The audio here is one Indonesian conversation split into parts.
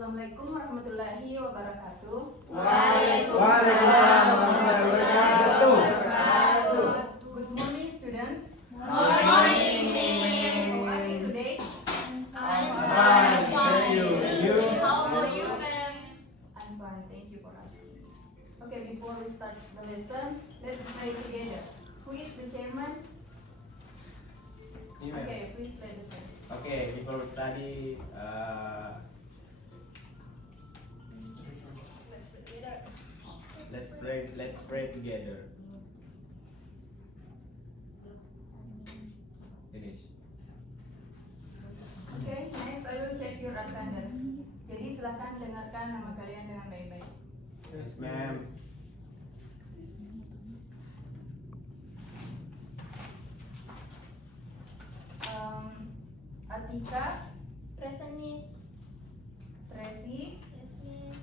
Assalamualaikum warahmatullahi wabarakatuh. Waalaikumsalam warahmatullahi wabarakatuh. Good morning, students. Good morning, How are you today? I'm fine, thank you. You? How about you, ma'am? I'm fine, thank you for asking. Okay, before we start the lesson, let's pray together. Who is the chairman? Email. Okay, please play the song. Okay, before we study, let's pray together. Finish. Okay, next I will check your attendance. Jadi silakan dengarkan nama kalian dengan baik-baik. Yes, ma'am. Atika, Present, Miss. Tracy, Yes, Miss.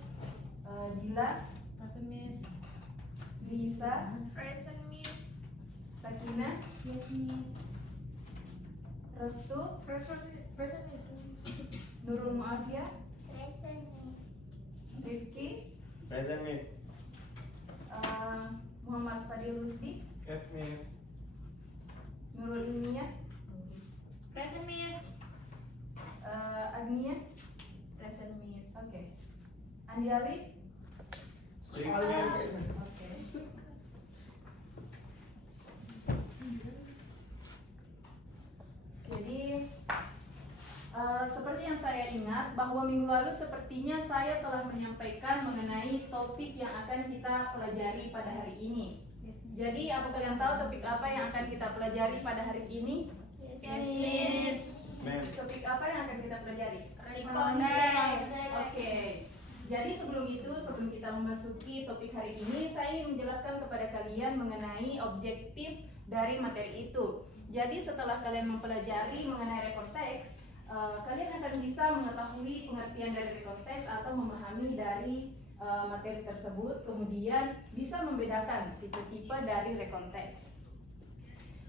Dila, Present, Miss. Lisa, Present, Miss. Sakina, Yes, Miss. Restu, Present, Miss. Nurul Muafia, Present, Miss. Rifki, Present, Miss. Muhammad Fadil Rusdi, Yes, Miss. Nurul Ilmia, Present, Miss. Agnia, Present, Miss. oke. Andi Ali, oke. Jadi seperti yang saya ingat bahwa minggu lalu sepertinya saya telah menyampaikan mengenai topik yang akan kita pelajari pada hari ini. Jadi apa kalian tahu topik apa yang akan kita pelajari pada hari ini? Yes, Miss. Ma'am. Topik apa yang akan kita pelajari? Recontext. Oke. Jadi sebelum kita memasuki topik hari ini, saya ingin menjelaskan kepada kalian mengenai objektif dari materi itu. Jadi setelah kalian mempelajari mengenai rekonteks, kalian akan bisa mengetahui pengertian dari rekonteks atau memahami dari materi tersebut, kemudian bisa membedakan tipe-tipe dari rekonteks.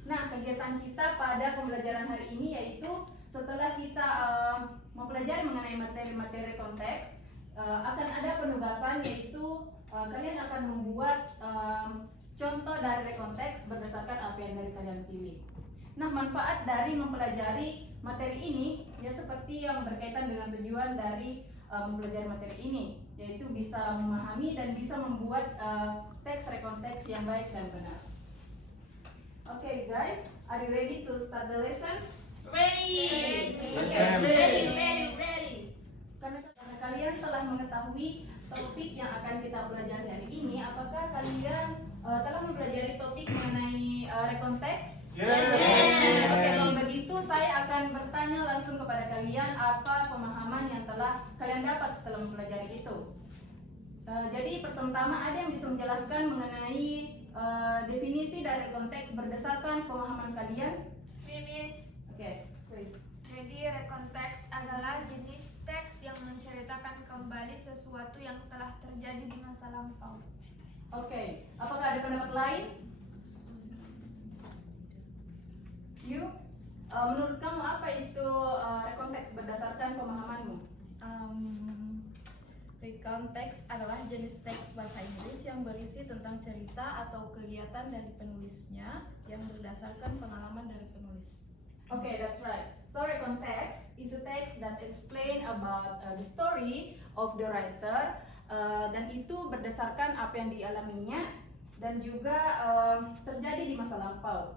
Nah, kegiatan kita pada pembelajaran hari ini yaitu setelah kita mempelajari mengenai materi-materi konteks, akan ada penugasan yaitu kalian akan membuat contoh dari konteks berdasarkan apa yang dari kalian pilih. Nah, manfaat dari mempelajari materi ini ya seperti yang berkaitan dengan tujuan dari mempelajari materi ini, yaitu bisa memahami dan bisa membuat teks rekonteks yang baik dan benar. Okay, guys, are you ready to start the lesson? Ready. Yes, Okay, ma'am. Ready. Karena kalian telah mengetahui topik yang akan kita pelajari hari ini, apakah kalian telah mempelajari topik mengenai rekonteks? Yes, Yes. Oke, kalau begitu saya akan bertanya langsung kepada kalian apa pemahaman yang telah kalian dapat setelah mempelajari itu. Jadi pertama-tama ada yang bisa menjelaskan mengenai definisi dari konteks berdasarkan pemahaman kalian? Miss. Oke, please. Jadi rekonteks adalah jenis teks yang menceritakan kembali sesuatu yang telah terjadi di masa lampau. Oke, apakah ada pendapat lain? You? Menurut kamu apa itu rekonteks berdasarkan pemahamanmu? Rekonteks adalah jenis teks bahasa Inggris yang berisi tentang cerita atau kegiatan dari penulisnya yang berdasarkan pengalaman dari penulis. Okay, that's right. So recontext is a text that explain about the story of the writer dan itu berdasarkan apa yang dialaminya dan juga terjadi di masa lampau.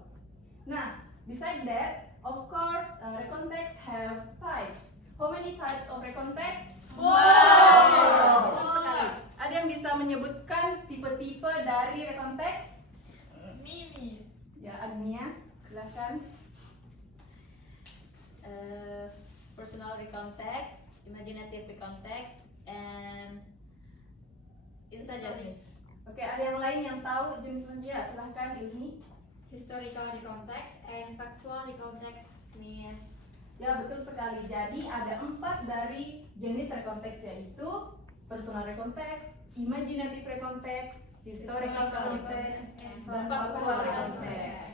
Nah, besides that, of course, recontext have types. How many types of recontext? Wow! Betul sekali. Ada yang bisa menyebutkan tipe-tipe dari rekonteks? Mimis. Ya, Agnia, silakan. Personal recontext, imaginative recontext, and itu saja, Miss. Oke, ada yang lain yang tahu jenis-jenisnya? Silahkan, Ilmi. Historical recontext and factual recontext, Miss. Ya, betul sekali. Jadi ada 4 dari jenis rekonteks, yaitu personal rekonteks, imaginative rekonteks, historical rekonteks, dan factual rekonteks.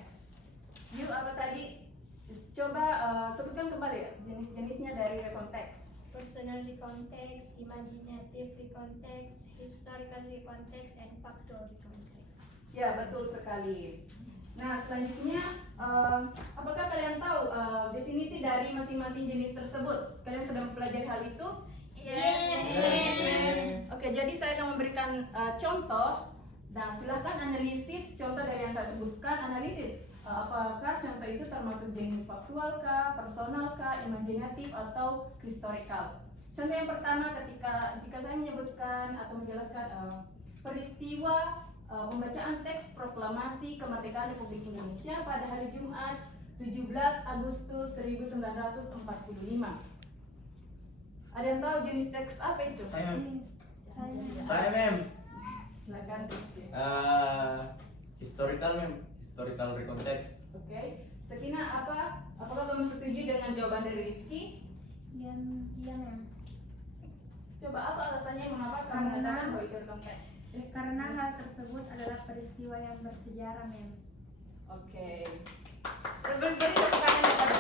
Yuk, apa tadi? Coba sebutkan kembali ya jenis-jenisnya dari rekonteks. personal recontext, imaginative recontext, historical recontext, and factual recontext. Ya, betul sekali. Nah, selanjutnya, apakah kalian tahu definisi dari masing-masing jenis tersebut? Kalian sudah mempelajari hal itu? Oke, jadi saya akan memberikan contoh. Nah, silahkan analisis contoh dari yang saya sebutkan. Analisis apakah contoh itu termasuk jenis faktual kah, personal kah, imajinatif atau historical. Contoh yang pertama, jika saya menyebutkan atau menjelaskan peristiwa pembacaan teks proklamasi kemerdekaan Republik Indonesia pada hari Jumat 17 Agustus 1945. Ada yang tahu jenis teks apa itu? Saya, Mem. Saya, Mem. Silakan. Historical, Mem. Historical recontext. Oke. Sekina apa? Apakah kamu setuju dengan jawaban dari Rifki? Iya, Mem. Coba apa alasannya mengapa kamu mengatakan bahwa itu rekonteks? Karena hal tersebut adalah peristiwa yang bersejarah, Mem. Oke. Beri tepuk tangan kepada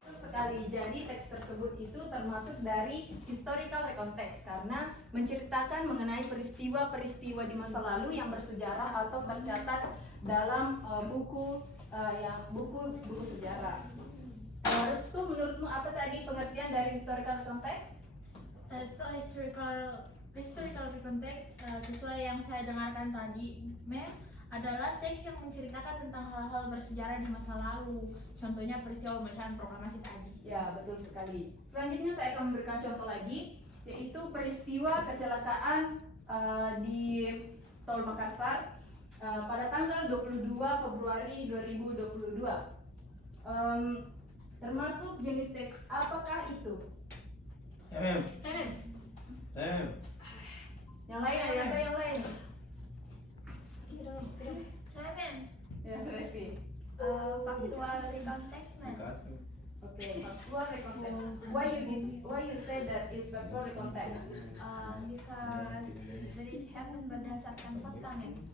Betul sekali. Jadi teks tersebut itu termasuk dari historical recontext karena menceritakan mengenai peristiwa-peristiwa di masa lalu yang bersejarah atau tercatat dalam buku sejarah. Restu, menurutmu apa tadi pengertian dari historical recontext? So historical recontext sesuai yang saya dengarkan tadi, Mem, adalah teks yang menceritakan tentang hal-hal bersejarah di masa lalu. Contohnya peristiwa pembacaan proklamasi tadi. Ya, betul sekali. Selanjutnya saya akan memberikan contoh lagi, yaitu peristiwa kecelakaan di Tol Makassar pada tanggal 22 Februari 2022. Termasuk jenis teks apakah itu? Ya, Mem. Mem, Mem. yang lain ada yang tahu yang lain? Saya, Mem. Ya, Resi. Factual recontext, Mem. Makasih. Oke, factual recontext. Why you say that is factual recontext? Because this happen berdasarkan fakta, Mem.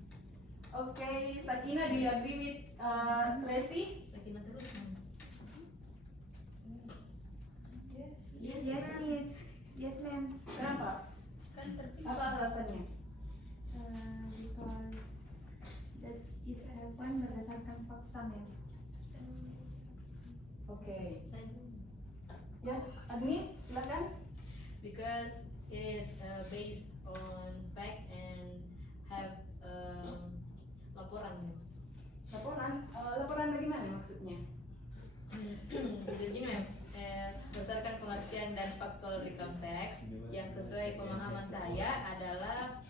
Oke, Sakina, do you agree with Resi? Sakina terus, Mem. Yes, please. Yes, Mem. Kenapa? Apa alasannya? Because that is happened berdasarkan fakta, Mem. Oke. Yes, Agni, silakan. Because it is based on fact and have laporan. Laporan bagaimana maksudnya? Jadi Mem, berdasarkan pengertian dan faktual recontext yang sesuai pemahaman saya adalah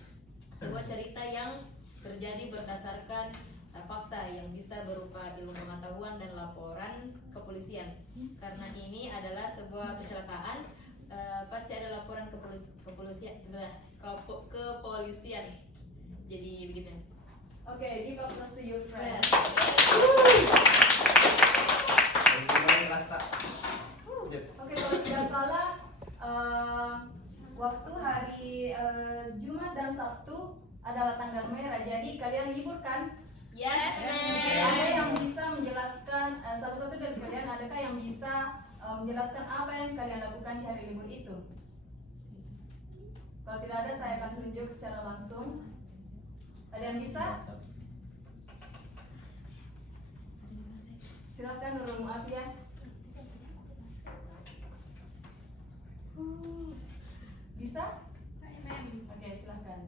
sebuah cerita yang terjadi berdasarkan fakta yang bisa berupa ilmu pengetahuan dan laporan kepolisian. Karena ini adalah sebuah kecelakaan, pasti ada laporan kepolisian. Jadi begitu. Oke, give applause to your friend. Oke, kalau tidak salah waktu hari Jumat dan Sabtu adalah tanggal merah. Jadi kalian libur kan? Yes, Ada yang bisa menjelaskan satu-satu dari kalian, adakah yang bisa menjelaskan apa yang kalian lakukan di hari libur itu? Kalau tidak ada, saya akan tunjuk secara langsung. Ada yang bisa? Silakan Nurul Muafiyah. Bisa? Saya, Mem. Oke, silakan.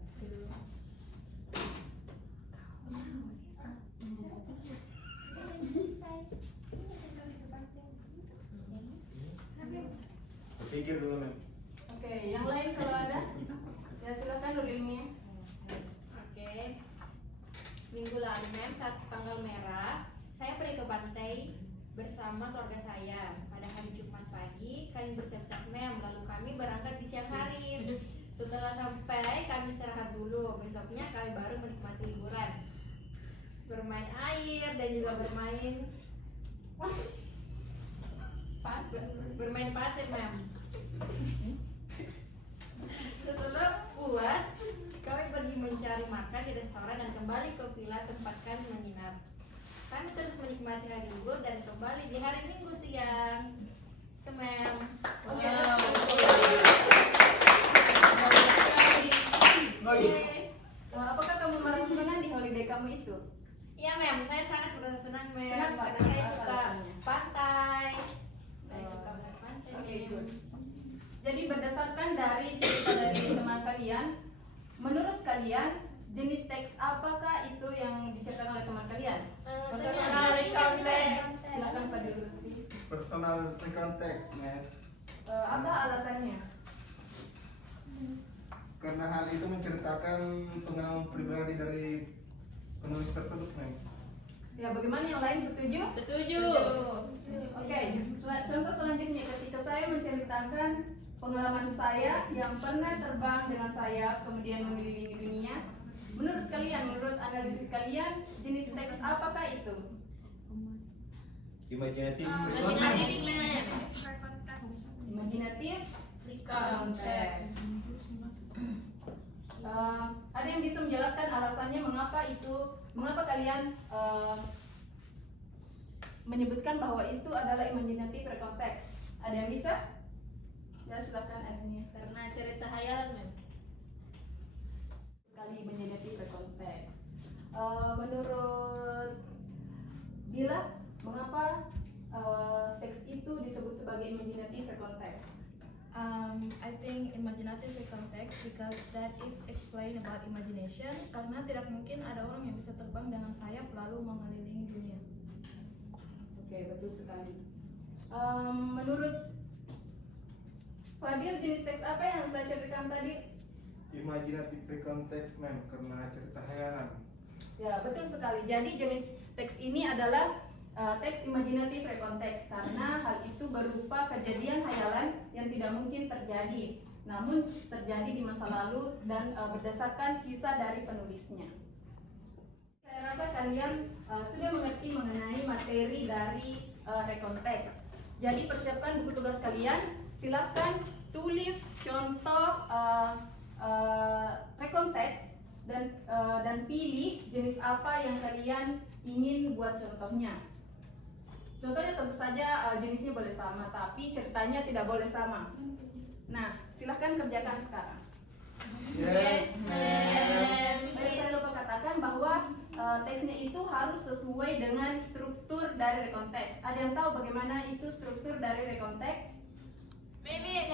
Berpikir dulu, Mem. Oke, yang lain kalau ada? Ya, silakan Nurulnya. Oke. Minggu lalu, Mem, saat tanggal merah, saya pergi ke pantai bersama keluarga saya. Pada hari Jumat pagi, kami bersiap-siap, Mem, lalu kami berangkat di siang hari. Setelah sampai, kami istirahat dulu. Besoknya kami baru menikmati liburan, bermain air dan juga bermain pasir, Mem. Setelah puas, kami pergi mencari makan di restoran dan kembali ke villa tempat kami menginap. Kami terus menikmati hari libur dan kembali di hari Minggu siang. Ke Mem. Oke. Apakah kamu merasa senang di holiday kamu itu? Iya Mem, saya sangat merasa senang Mem. Kenapa? Karena saya Apa suka alasannya? pantai. Saya suka berpantai. Oke, Mem. good. Jadi berdasarkan dari cerita dari teman kalian, menurut kalian jenis teks apakah itu yang diceritakan oleh teman kalian? Personal recount text. Silakan Pak Dilurusi. Personal recount text, Mas. Apa alasannya? Karena hal itu menceritakan pengalaman pribadi dari penulis tersebut, Mas. Ya, bagaimana yang lain setuju? Setuju. Oke, contoh selanjutnya ketika saya menceritakan pengalaman saya yang pernah terbang dengan sayap kemudian mengelilingi dunia. Menurut kalian, menurut analisis kalian, jenis teks apakah itu? Imajinatif. Imajinatif, Mem. Recount text. Imajinatif, recount text. Ada yang bisa menjelaskan alasannya mengapa kalian menyebutkan bahwa itu adalah imajinatif recount text? Ada yang bisa? Ya, silakan Agnia. Karena cerita hayalan, Mem. Sekali imajinatif recount text. Menurut Dila, mengapa teks itu disebut sebagai imajinatif recount text? I think imaginative recount text because that is explain about imagination, karena tidak mungkin ada orang yang bisa terbang dengan sayap lalu mengelilingi dunia. Oke, betul sekali. Menurut Fadil, jenis teks apa yang saya ceritakan tadi? Imajinatif recount text, Mem, karena cerita hayalan. Ya, betul sekali. Jadi jenis teks ini adalah teks imajinatif recount text karena hal itu berupa kejadian hayalan yang tidak mungkin terjadi, namun terjadi di masa lalu dan berdasarkan kisah dari penulisnya. Saya rasa kalian sudah mengerti mengenai materi dari recount text. Jadi persiapkan buku tugas kalian. Silakan tulis contoh recount text dan pilih jenis apa yang kalian ingin buat contohnya. Contohnya tentu saja jenisnya boleh sama, tapi ceritanya tidak boleh sama. Nah, silahkan kerjakan sekarang. Yes, Mem. Saya lupa katakan bahwa teksnya itu harus sesuai dengan struktur dari recount text. Ada yang tahu bagaimana itu struktur dari recount text? Maybe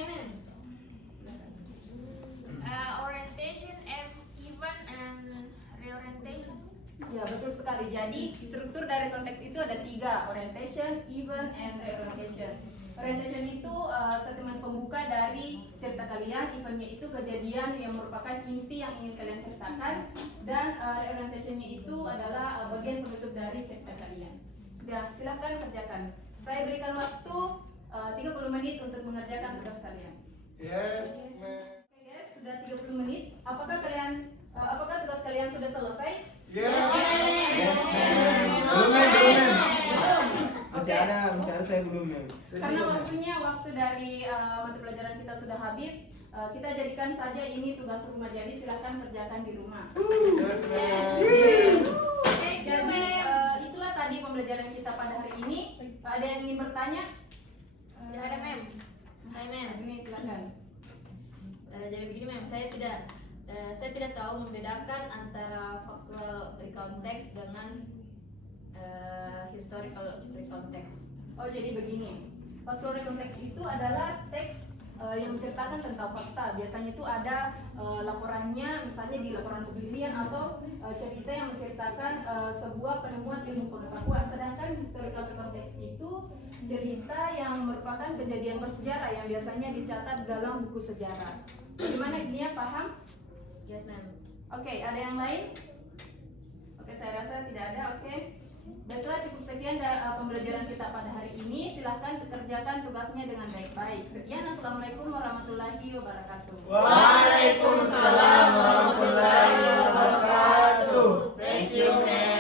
orientation, event, and reorientation. Ya, betul sekali. Jadi struktur dari konteks itu ada 3, orientation, event, and reorientation. Orientation itu statement pembuka dari cerita kalian, eventnya itu kejadian yang merupakan inti yang ingin kalian ceritakan, dan reorientationnya itu adalah bagian penutup dari cerita kalian. Ya, silahkan kerjakan. Saya berikan waktu 30 menit untuk mengerjakan tugas kalian. Yes, Mem. Oke guys, sudah 30 menit. Apakah tugas kalian sudah selesai? Yes, Yes, Mem. Belum, Mem. Masih Oke. ada saya belum, Mem. Karena waktu dari mata pelajaran kita sudah habis, kita jadikan saja ini tugas rumah. Jadi silahkan kerjakan di rumah. Yes, Mem. Jadi itulah tadi pembelajaran kita pada hari ini. Ada yang ingin bertanya? Tidak ada, Mem. Hai, Mem. Ini silakan. Jadi begini, Mem, saya tidak tahu membedakan antara factual recount text dengan historical recount text. Oh, jadi begini. Factual recount text itu adalah teks yang menceritakan tentang fakta. Biasanya itu ada laporannya, misalnya di laporan kepolisian atau cerita yang menceritakan sebuah penemuan ilmu pengetahuan. Sedangkan historical recount text itu cerita yang merupakan kejadian bersejarah yang biasanya dicatat dalam buku sejarah. Gimana Gnia, paham? Yes, Mem. Oke, ada yang lain? Oke, saya rasa tidak ada. Oke. Baiklah, cukup sekian pembelajaran kita pada hari ini. Silahkan kerjakan tugasnya dengan baik-baik. Sekian, assalamualaikum warahmatullahi wabarakatuh. Waalaikumsalam warahmatullahi wabarakatuh. Thank you, Mem.